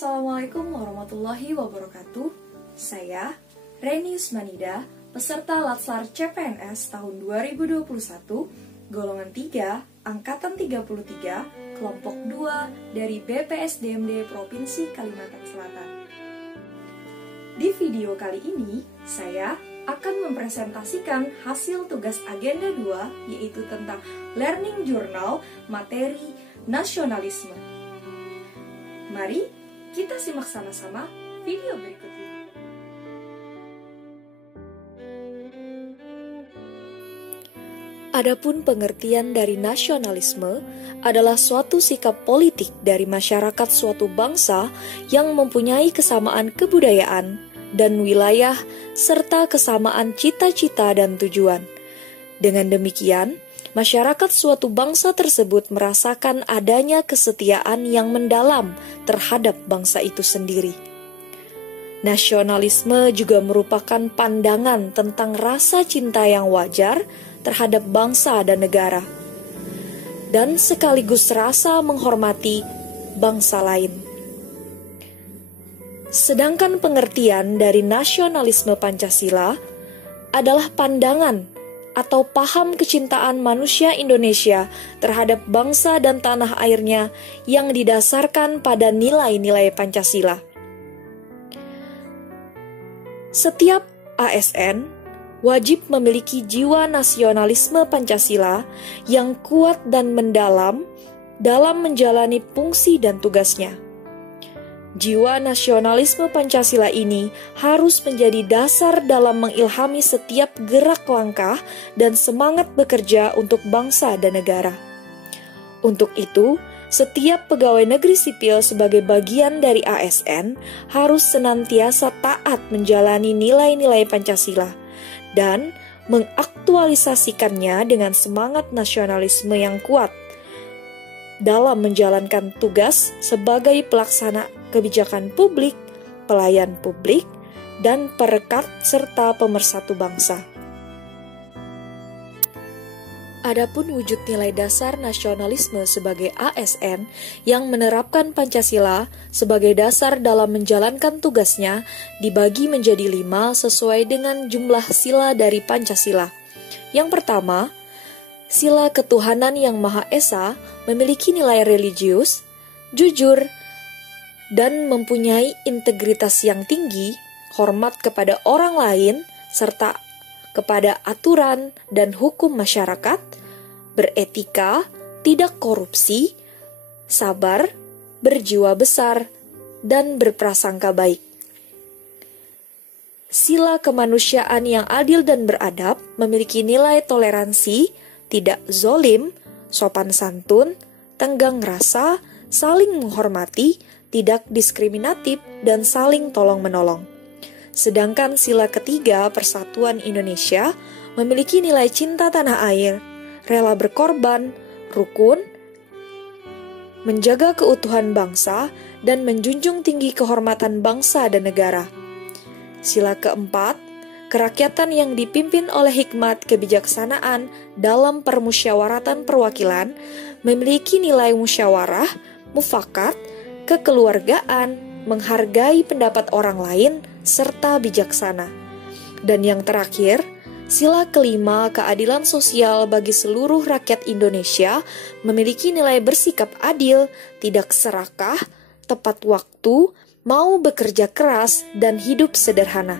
Assalamualaikum warahmatullahi wabarakatuh. Saya Reni Yusmanida, peserta Latsar CPNS tahun 2021, golongan 3, angkatan 33, kelompok 2 dari BPSDMD Provinsi Kalimantan Selatan. Di video kali ini, saya akan mempresentasikan hasil tugas agenda 2, yaitu tentang Learning Journal materi nasionalisme. Mari kita simak sama-sama video berikut ini. Adapun pengertian dari nasionalisme adalah suatu sikap politik dari masyarakat suatu bangsa yang mempunyai kesamaan kebudayaan dan wilayah serta kesamaan cita-cita dan tujuan. Dengan demikian, masyarakat suatu bangsa tersebut merasakan adanya kesetiaan yang mendalam terhadap bangsa itu sendiri. Nasionalisme juga merupakan pandangan tentang rasa cinta yang wajar terhadap bangsa dan negara, dan sekaligus rasa menghormati bangsa lain. Sedangkan pengertian dari nasionalisme Pancasila adalah pandangan atau paham kecintaan manusia Indonesia terhadap bangsa dan tanah airnya yang didasarkan pada nilai-nilai Pancasila. Setiap ASN wajib memiliki jiwa nasionalisme Pancasila yang kuat dan mendalam dalam menjalani fungsi dan tugasnya. Jiwa nasionalisme Pancasila ini harus menjadi dasar dalam mengilhami setiap gerak langkah dan semangat bekerja untuk bangsa dan negara. Untuk itu, setiap pegawai negeri sipil sebagai bagian dari ASN harus senantiasa taat menjalani nilai-nilai Pancasila dan mengaktualisasikannya dengan semangat nasionalisme yang kuat dalam menjalankan tugas sebagai pelaksana kebijakan publik, pelayan publik, dan perekat serta pemersatu bangsa. Adapun wujud nilai dasar nasionalisme sebagai ASN yang menerapkan Pancasila sebagai dasar dalam menjalankan tugasnya dibagi menjadi 5 sesuai dengan jumlah sila dari Pancasila. Yang pertama, sila ketuhanan yang Maha Esa memiliki nilai religius, jujur, dan mempunyai integritas yang tinggi, hormat kepada orang lain, serta kepada aturan dan hukum masyarakat, beretika, tidak korupsi, sabar, berjiwa besar, dan berprasangka baik. Sila kemanusiaan yang adil dan beradab memiliki nilai toleransi, tidak zolim, sopan santun, tenggang rasa, saling menghormati, tidak diskriminatif, dan saling tolong-menolong. Sedangkan sila ketiga Persatuan Indonesia memiliki nilai cinta tanah air, rela berkorban, rukun, menjaga keutuhan bangsa, dan menjunjung tinggi kehormatan bangsa dan negara. Sila keempat, kerakyatan yang dipimpin oleh hikmat kebijaksanaan dalam permusyawaratan perwakilan memiliki nilai musyawarah, mufakat, kekeluargaan, menghargai pendapat orang lain, serta bijaksana. Dan yang terakhir, sila kelima keadilan sosial bagi seluruh rakyat Indonesia memiliki nilai bersikap adil, tidak serakah, tepat waktu, mau bekerja keras, dan hidup sederhana.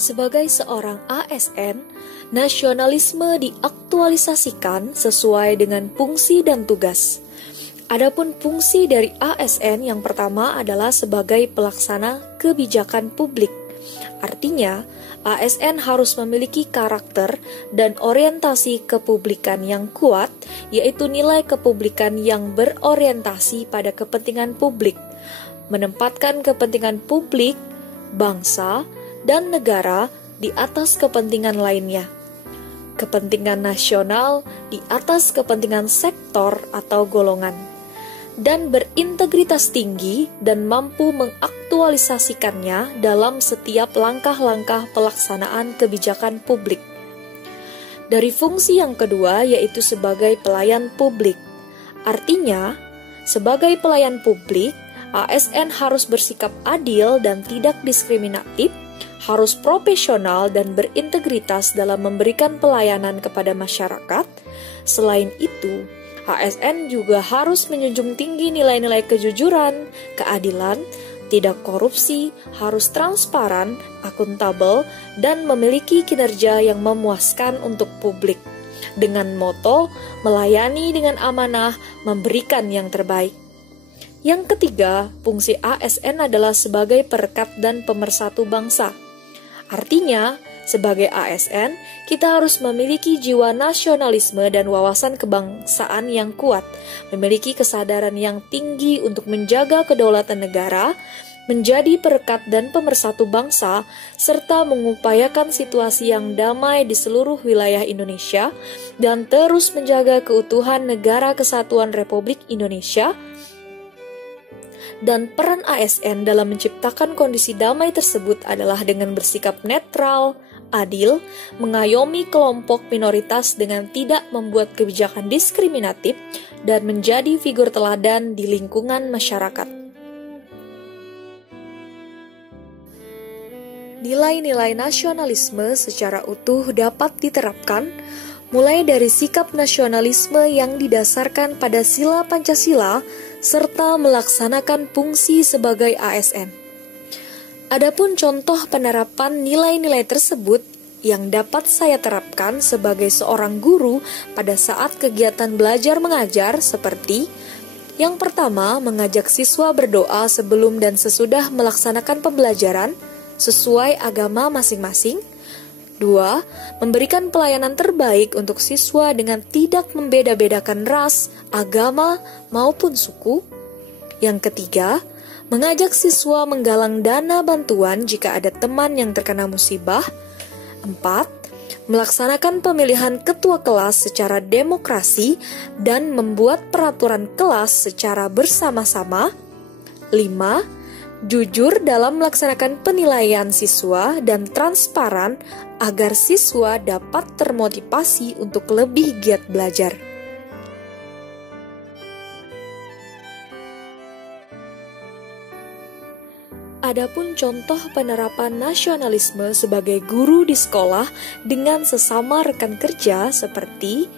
Sebagai seorang ASN, nasionalisme diaktualisasikan sesuai dengan fungsi dan tugas. Adapun fungsi dari ASN yang pertama adalah sebagai pelaksana kebijakan publik. Artinya, ASN harus memiliki karakter dan orientasi kepublikan yang kuat, yaitu nilai kepublikan yang berorientasi pada kepentingan publik, menempatkan kepentingan publik, bangsa, dan negara di atas kepentingan lainnya. Kepentingan nasional di atas kepentingan sektor atau golongan, dan berintegritas tinggi dan mampu mengaktualisasikannya dalam setiap langkah-langkah pelaksanaan kebijakan publik. Dari fungsi yang kedua yaitu sebagai pelayan publik. Artinya, sebagai pelayan publik, ASN harus bersikap adil dan tidak diskriminatif, harus profesional dan berintegritas dalam memberikan pelayanan kepada masyarakat. Selain itu, ASN juga harus menjunjung tinggi nilai-nilai kejujuran, keadilan, tidak korupsi, harus transparan, akuntabel, dan memiliki kinerja yang memuaskan untuk publik. Dengan moto, melayani dengan amanah, memberikan yang terbaik. Yang ketiga, fungsi ASN adalah sebagai perekat dan pemersatu bangsa. Artinya, sebagai ASN, kita harus memiliki jiwa nasionalisme dan wawasan kebangsaan yang kuat, memiliki kesadaran yang tinggi untuk menjaga kedaulatan negara, menjadi perekat dan pemersatu bangsa, serta mengupayakan situasi yang damai di seluruh wilayah Indonesia, dan terus menjaga keutuhan Negara Kesatuan Republik Indonesia. Dan peran ASN dalam menciptakan kondisi damai tersebut adalah dengan bersikap netral, adil, mengayomi kelompok minoritas dengan tidak membuat kebijakan diskriminatif, dan menjadi figur teladan di lingkungan masyarakat. Nilai-nilai nasionalisme secara utuh dapat diterapkan, mulai dari sikap nasionalisme yang didasarkan pada sila Pancasila, serta melaksanakan fungsi sebagai ASN. Adapun contoh penerapan nilai-nilai tersebut yang dapat saya terapkan sebagai seorang guru pada saat kegiatan belajar mengajar seperti: yang pertama, mengajak siswa berdoa sebelum dan sesudah melaksanakan pembelajaran sesuai agama masing-masing. 2. Memberikan pelayanan terbaik untuk siswa dengan tidak membeda-bedakan ras, agama, maupun suku. Yang ketiga, mengajak siswa menggalang dana bantuan jika ada teman yang terkena musibah. 4. Melaksanakan pemilihan ketua kelas secara demokrasi dan membuat peraturan kelas secara bersama-sama. 5. Jujur dalam melaksanakan penilaian siswa dan transparan agar siswa dapat termotivasi untuk lebih giat belajar. Adapun contoh penerapan nasionalisme sebagai guru di sekolah dengan sesama rekan kerja seperti: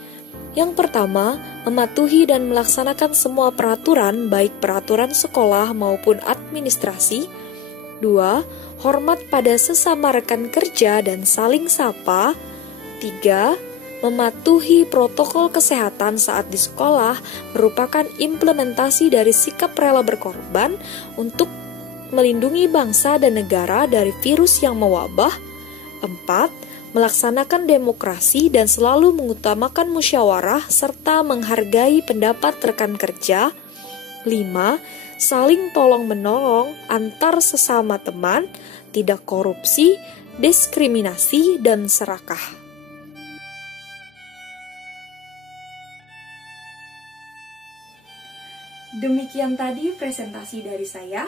yang pertama, mematuhi dan melaksanakan semua peraturan, baik peraturan sekolah maupun administrasi. 2. Hormat pada sesama rekan kerja dan saling sapa. 3. Mematuhi protokol kesehatan saat di sekolah merupakan implementasi dari sikap rela berkorban untuk melindungi bangsa dan negara dari virus yang mewabah. 4. Melaksanakan demokrasi dan selalu mengutamakan musyawarah serta menghargai pendapat rekan kerja. 5. Saling tolong-menolong antar sesama teman, tidak korupsi, diskriminasi, dan serakah. Demikian tadi presentasi dari saya.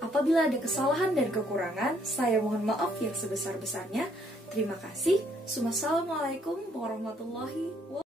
Apabila ada kesalahan dan kekurangan, saya mohon maaf yang sebesar-besarnya. Terima kasih. Wassalamualaikum warahmatullahi wabarakatuh.